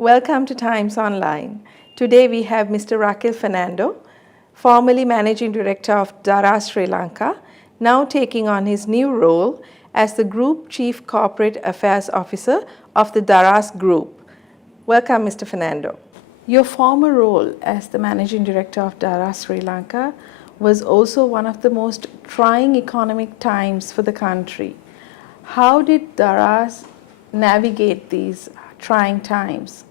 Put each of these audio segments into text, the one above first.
Welcome to Times Online. Today we have Mr. Rakil Fernando, formerly Managing Director of Daraz, Sri Lanka, now taking on his new role as the Group Chief Corporate Affairs Officer of the Daraz Group. Welcome, Mr. Fernando. Your former role as the Managing Director of Daraz, Sri Lanka was also one of the most trying economic times for the country. How did Daraz navigate these trying times?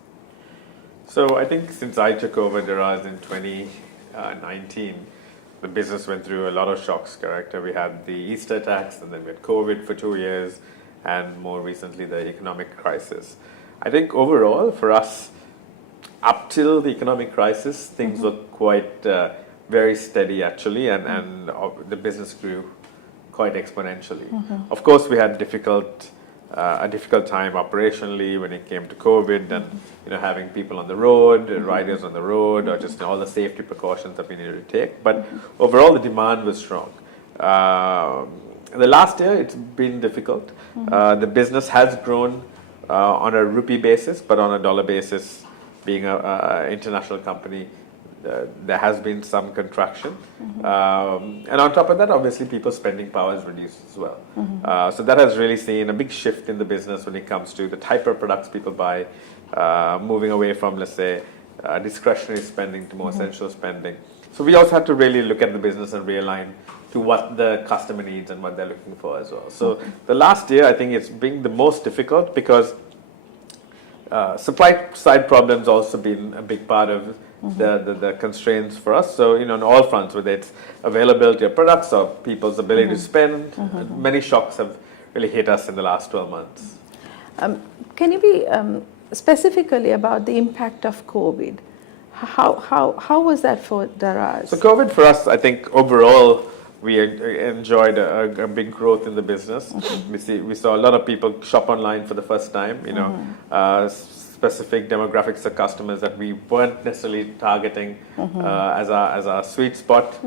So I think since I took over Daraz in 2019, the business went through a lot of shocks, correct? We had the Easter attacks, and then we had COVID for 2 years, and more recently the economic crisis. I think overall for us, up till the economic crisis, things were quite very steady actually, and the business grew quite exponentially. Of course, we had a difficult time operationally when it came to COVID and having people on the road, riders on the road, or just all the safety precautions that we needed to take. But overall, the demand was strong. The last year, it's been difficult. The business has grown on a rupee basis, but on a dollar basis, being an international company, there has been some contraction. And on top of that, obviously, people's spending power has reduced as well. So that has really seen a big shift in the business when it comes to the type of products people buy, moving away from, let's say, discretionary spending to more essential spending. So we also had to really look at the business and realign to what the customer needs and what they're looking for as well. So the last year, I think it's been the most difficult because supply side problems also been a big part of the constraints for us. So, on all fronts, whether it's availability of products or people's ability to spend, many shocks have really hit us in the last 12 months. Can you be specifically about the impact of COVID? How was that for Daraz? So COVID for us, I think overall, we enjoyed a big growth in the business. We saw a lot of people shop online for the first time, specific demographics of customers that we weren't necessarily targeting as our sweet spot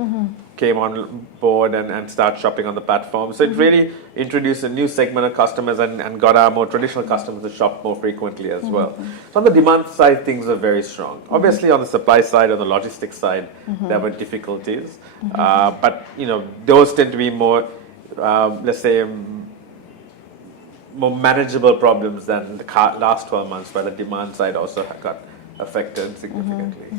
came on board and start shopping on the platform. So it really introduced a new segment of customers and got our more traditional customers to shop more frequently as well. So on the demand side, things are very strong. Obviously on the supply side, on the logistics side, there were difficulties. But those tend to be more, let's say, more manageable problems than the last 12 months, where the demand side also got affected significantly.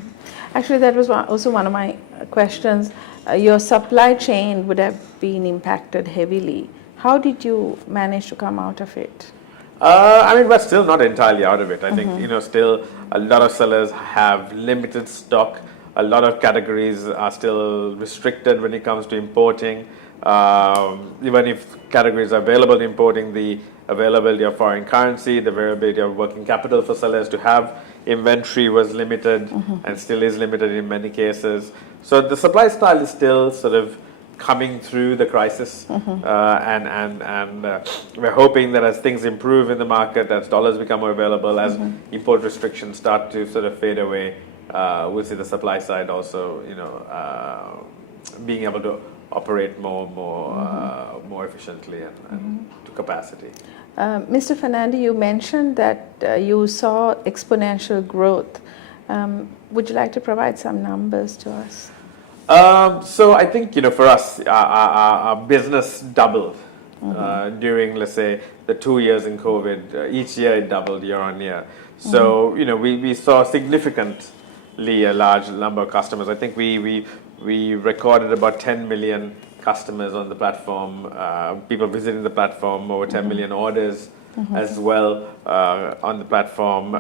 Actually, that was also one of my questions. Your supply chain would have been impacted heavily. How did you manage to come out of it? We're still not entirely out of it. I think, still a lot of sellers have limited stock. A lot of categories are still restricted when it comes to importing. Even if categories are available to importing, the availability of foreign currency, the availability of working capital for sellers to have inventory was limited and still is limited in many cases. So the supply style is still sort of coming through the crisis, and we're hoping that as things improve in the market, as dollars become more available, as import restrictions start to sort of fade away, we'll see the supply side also, being able to operate more efficiently and to capacity. Mr. Fernando, you mentioned that you saw exponential growth. Would you like to provide some numbers to us? So I think, for us, our business doubled during, let's say, the 2 years in COVID. Each year it doubled year on year. So, we saw significantly a large number of customers. I think we recorded about 10 million customers on the platform, people visiting the platform, over 10 million orders as well on the platform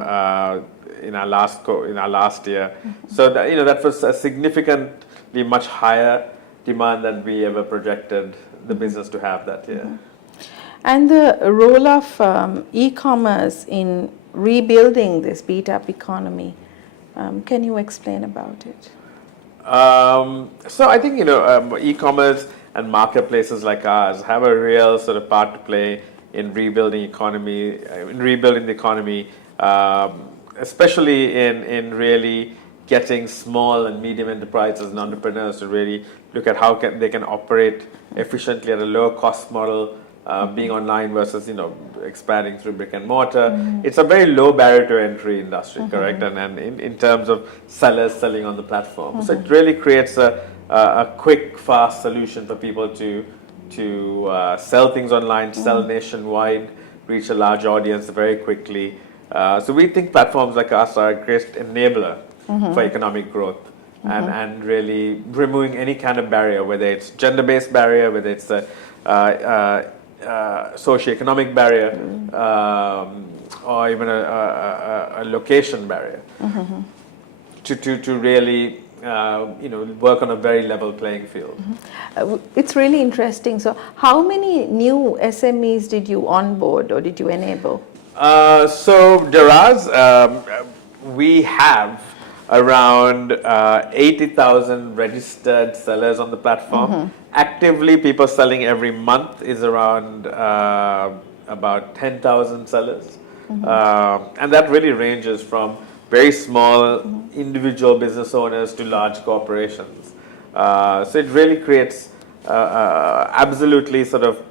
in our last year. So that was a significantly much higher demand than we ever projected the business to have that year. And the role of e-commerce in rebuilding this beat-up economy, can you explain about it? So I think, e-commerce and marketplaces like ours have a real sort of part to play in rebuilding the economy, especially in really getting small and medium enterprises and entrepreneurs to really look at how they can operate efficiently at a lower cost model, being online versus expanding through brick and mortar. It's a very low barrier to entry industry, correct? And in terms of sellers selling on the platform, so it really creates a quick, fast solution for people to sell things online, sell nationwide, reach a large audience very quickly. So we think platforms like us are a great enabler for economic growth and really removing any kind of barrier, whether it's gender-based barrier, whether it's a socioeconomic barrier, or even a location barrier, to really work on a very level playing field. It's really interesting. So how many new SMEs did you onboard or did you enable? So Daraz, we have around 80,000 registered sellers on the platform. Actively, people selling every month is around about 10,000 sellers. And that really ranges from very small individual business owners to large corporations. So it really creates absolutely sort of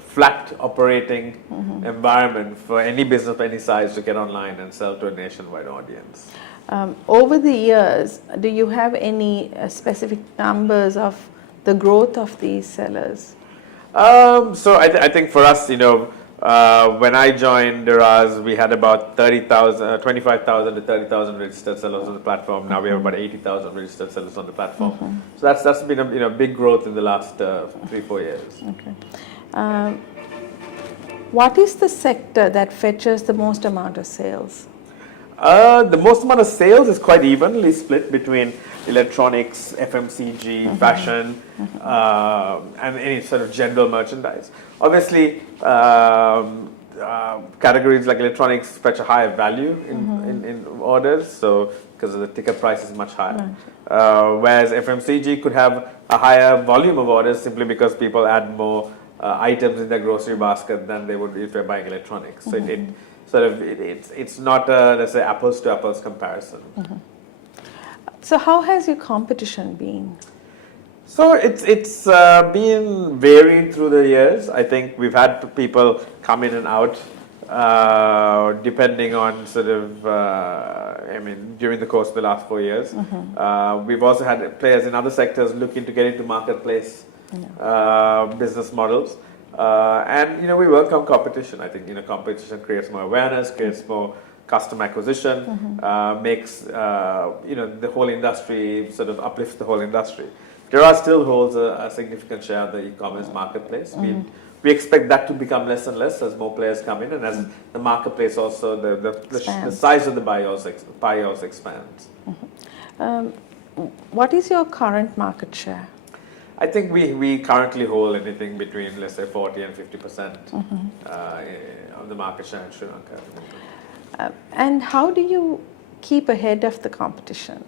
flat operating environment for any business of any size to get online and sell to a nationwide audience. Over the years, do you have any specific numbers of the growth of these sellers? So I think for us, when I joined Daraz, we had about 25,000 to 30,000 registered sellers on the platform. Now we have about 80,000 registered sellers on the platform. So that's been a big growth in the last 3-4 years. Okay. What is the sector that fetches the most amount of sales? The most amount of sales is quite evenly split between electronics, FMCG, fashion, and any sort of general merchandise. Obviously, categories like electronics fetch a higher value in orders, so because the ticket price is much higher. Whereas FMCG could have a higher volume of orders simply because people add more items in their grocery basket than they would if they're buying electronics. So it's not a, let's say, apples to apples comparison. So how has your competition been? So it's been varied through the years. I think we've had people come in and out depending on sort of, during the course of the last 4 years. We've also had players in other sectors looking to get into marketplace business models. And we welcome competition. I think competition creates more awareness, creates more customer acquisition, makes the whole industry sort of uplifts the whole industry. Daraz still holds a significant share of the e-commerce marketplace. We expect that to become less and less as more players come in, and as the marketplace also the size of the pie also expands. What is your current market share? I think we currently hold anything between, let's say, 40 and 50% of the market share in Sri Lanka. And how do you keep ahead of the competition?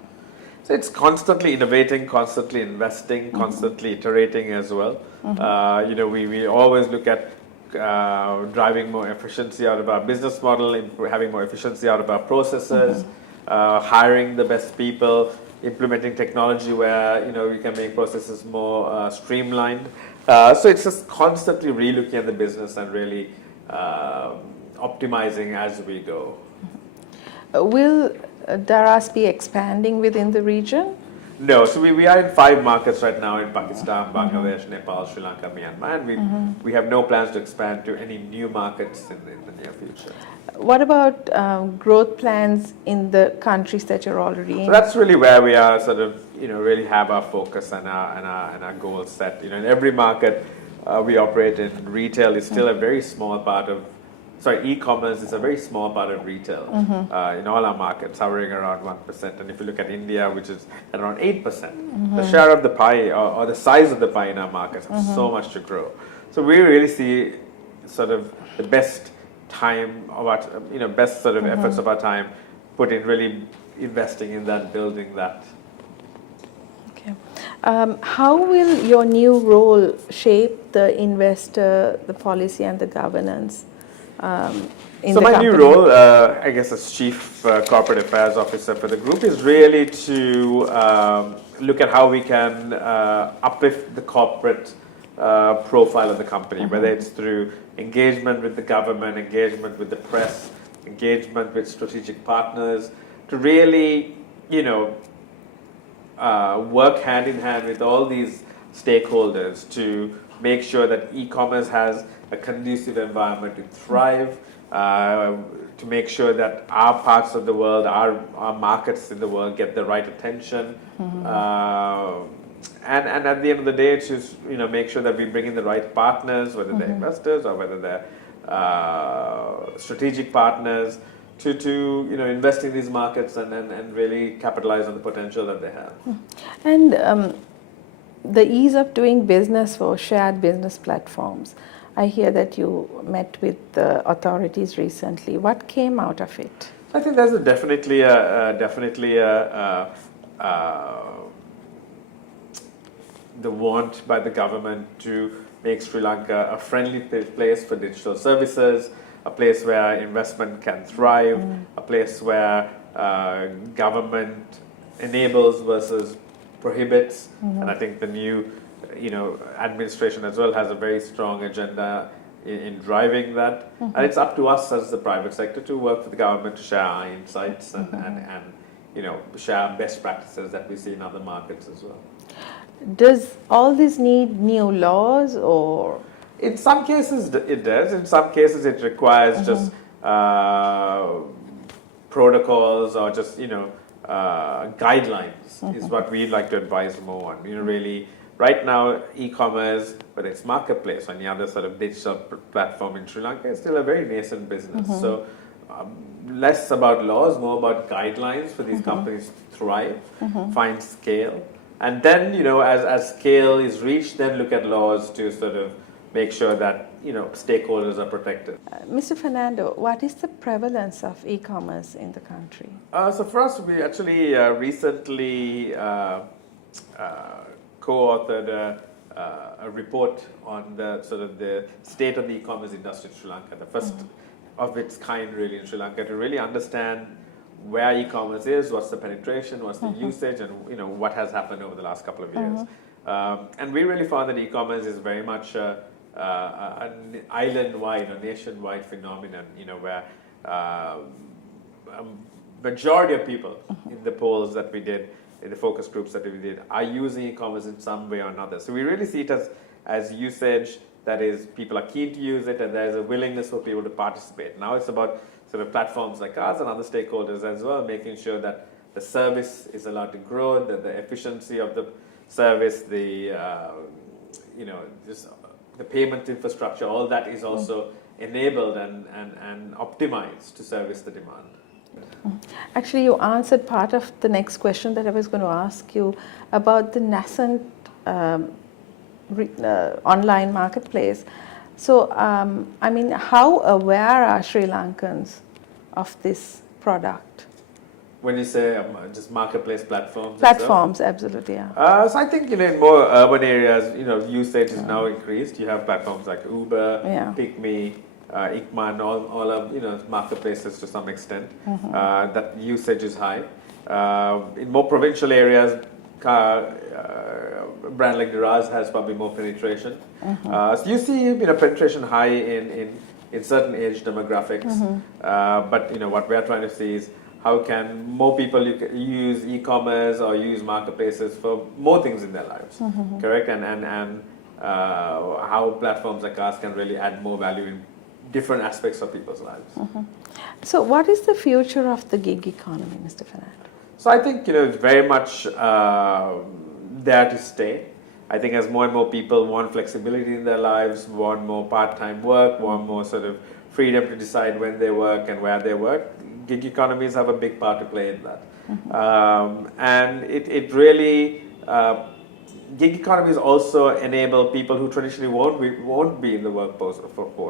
So it's constantly innovating, constantly investing, constantly iterating as well. We always look at driving more efficiency out of our business model, having more efficiency out of our processes, hiring the best people, implementing technology where we can make processes more streamlined. So it's just constantly relooking at the business and really optimizing as we go. Will Daraz be expanding within the region? No, so we are in 5 markets right now in Pakistan, Bangladesh, Nepal, Sri Lanka, Myanmar, and we have no plans to expand to any new markets in the near future. What about growth plans in the countries that you're already in? So that's really where we are sort of, really have our focus and our goals set. In every market we operate in, retail is still a very small part of, e-commerce is a very small part of retail in all our markets, hovering around 1%. And if you look at India, which is at around 8%, the share of the pie or the size of the pie in our markets has so much to grow. So we really see sort of the best time of our, best sort of efforts of our time put in really investing in that, building that. Okay. How will your new role shape the investor, the policy and the governance in the my company? new role, I guess as Chief Corporate Affairs Officer for the group, is really to look at how we can uplift the corporate profile of the company, whether it's through engagement with the government, engagement with the press, engagement with strategic partners, to really, work hand in hand with all these stakeholders to make sure that e-commerce has a conducive environment to thrive, to make sure that our parts of the world, our markets in the world get the right attention. And at the end of the day, it's just make sure that we bring in the right partners, whether they're investors or whether they're strategic partners, to invest in these markets and really capitalize on the potential that they have. And the ease of doing business for shared business platforms. I hear that you met with the authorities recently. What came out of it? I think there's definitely the want by the government to make Sri Lanka a friendly place for digital services, a place where investment can thrive, a place where government enables versus prohibits. And I think the new administration as well has a very strong agenda in driving that. And it's up to us as the private sector to work with the government to share our insights and share best practices that we see in other markets as well. Does all this need new laws, or? In some cases it does. In some cases it requires just protocols or just guidelines is what we'd like to advise more on. Really, right now e-commerce, whether it's marketplace or any other sort of digital platform in Sri Lanka, is still a very nascent business. So less about laws, more about guidelines for these companies to thrive, find scale. And then, as scale is reached, then look at laws to sort of make sure that, stakeholders are protected. Mr. Fernando, what is the prevalence of e-commerce in the country? So for us, we actually recently co-authored a report on the sort of the state of the e-commerce industry in Sri Lanka, the first of its kind really in Sri Lanka, to really understand where e-commerce is, what's the penetration, what's the usage, and what has happened over the last couple of years. And we really found that e-commerce is very much an island-wide or nation-wide phenomenon, where a majority of people in the polls that we did, in the focus groups that we did, are using e-commerce in some way or another. So we really see it as usage, that is, people are keen to use it, and there's a willingness for people to participate. Now it's about sort of platforms like us and other stakeholders as well, making sure that the service is allowed to grow, that the efficiency of the service, just the payment infrastructure, all that is also enabled and optimized to service the demand. Actually, you answered part of the next question that I was going to ask you about the nascent online marketplace. So, how aware are Sri Lankans of this product? When you say just marketplace platforms? Platforms, absolutely, yeah. So I think in more urban areas, usage is now increased. You have platforms like Uber, PickMe, Ikman, all of marketplaces to some extent. That usage is high. In more provincial areas, a brand like Daraz has probably more penetration. So you see penetration high in certain age demographics. But what we are trying to see is how can more people use e-commerce or use marketplaces for more things in their lives, correct? And how platforms like ours can really add more value in different aspects of people's lives. So what is the future of the gig economy, Mr. Fernando? So I think it's very much there to stay. I think as more and more people want flexibility in their lives, want more part-time work, want more sort of freedom to decide when they work and where they work, gig economies have a big part to play in that. And it really, gig economies also enable people who traditionally won't be in the workforce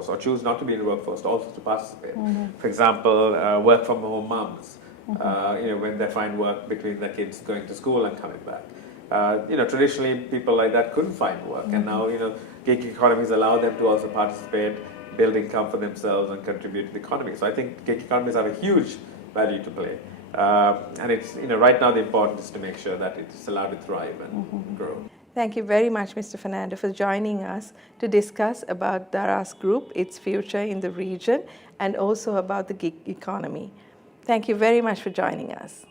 or choose not to be in the workforce also to participate. For example, work from home moms, when they find work between their kids going to school and coming back. Traditionally people like that couldn't find work, and now gig economies allow them to also participate, build income for themselves and contribute to the economy. So I think gig economies have a huge value to play. And it's right now the importance is to make sure that it's allowed to thrive and grow. Thank you very much, Mr. Fernando, for joining us to discuss about Daraz Group, its future in the region, and also about the gig economy. Thank you very much for joining us.